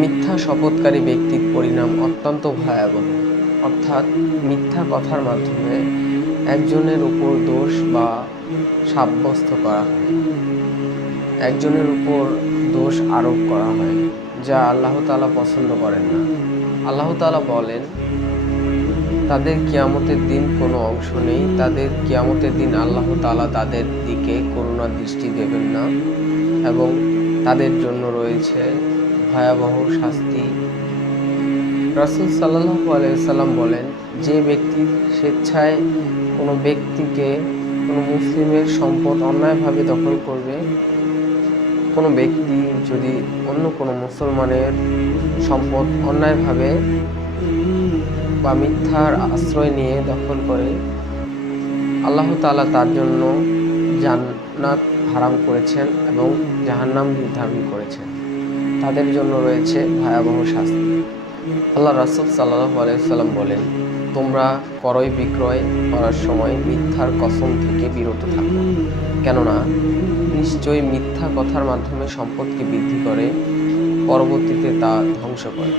মিথ্যা শপথকারী ব্যক্তির পরিণাম অত্যন্ত ভয়াবহ। অর্থাৎ মিথ্যা কথার মাধ্যমে একজনের উপর দোষ বা সাব্যস্ত করা হয়। একজনের উপর দোষ আরোপ করা হয়, যা আল্লাহ তালা পছন্দ করেন না। আল্লাহ তালা বলেন তাদের কিয়ামতের দিন কোনো অংশ নেই। তাদের কিয়ামতের দিন আল্লাহ তালা তাদের দিকে করুণা দৃষ্টি দেবেন না এবং তাদের জন্য রয়েছে ভয়াবহ শাস্তি। রাসুল সাল্লাহ আলাইসাল্লাম বলেন, যে ব্যক্তি স্বেচ্ছায় কোনো ব্যক্তিকে কোনো মুসলিমের সম্পদ অন্যায়ভাবে দখল করবে, কোনো ব্যক্তি যদি অন্য কোনো মুসলমানের সম্পদ অন্যায়ভাবে বা মিথ্যার আশ্রয় নিয়ে দখল করে, আল্লাহ তাআলা তার জন্য জান্নাত হারাম করেছেন এবং জাহান্নাম নির্ধারণ করেছেন। তাদের জন্য রয়েছে ভয়াবহ শাস্তি। আল্লাহ রাসুল সাল্লাহ আলাইসাল্লাম বলেন, তোমরা ক্রয় বিক্রয় করার সময় মিথ্যার কসম থেকে বিরত থাকো। কেননা, নিশ্চয়ই মিথ্যা কথার মাধ্যমে সম্পদকে বৃদ্ধি করে, পরবর্তীতে তা ধ্বংস করে।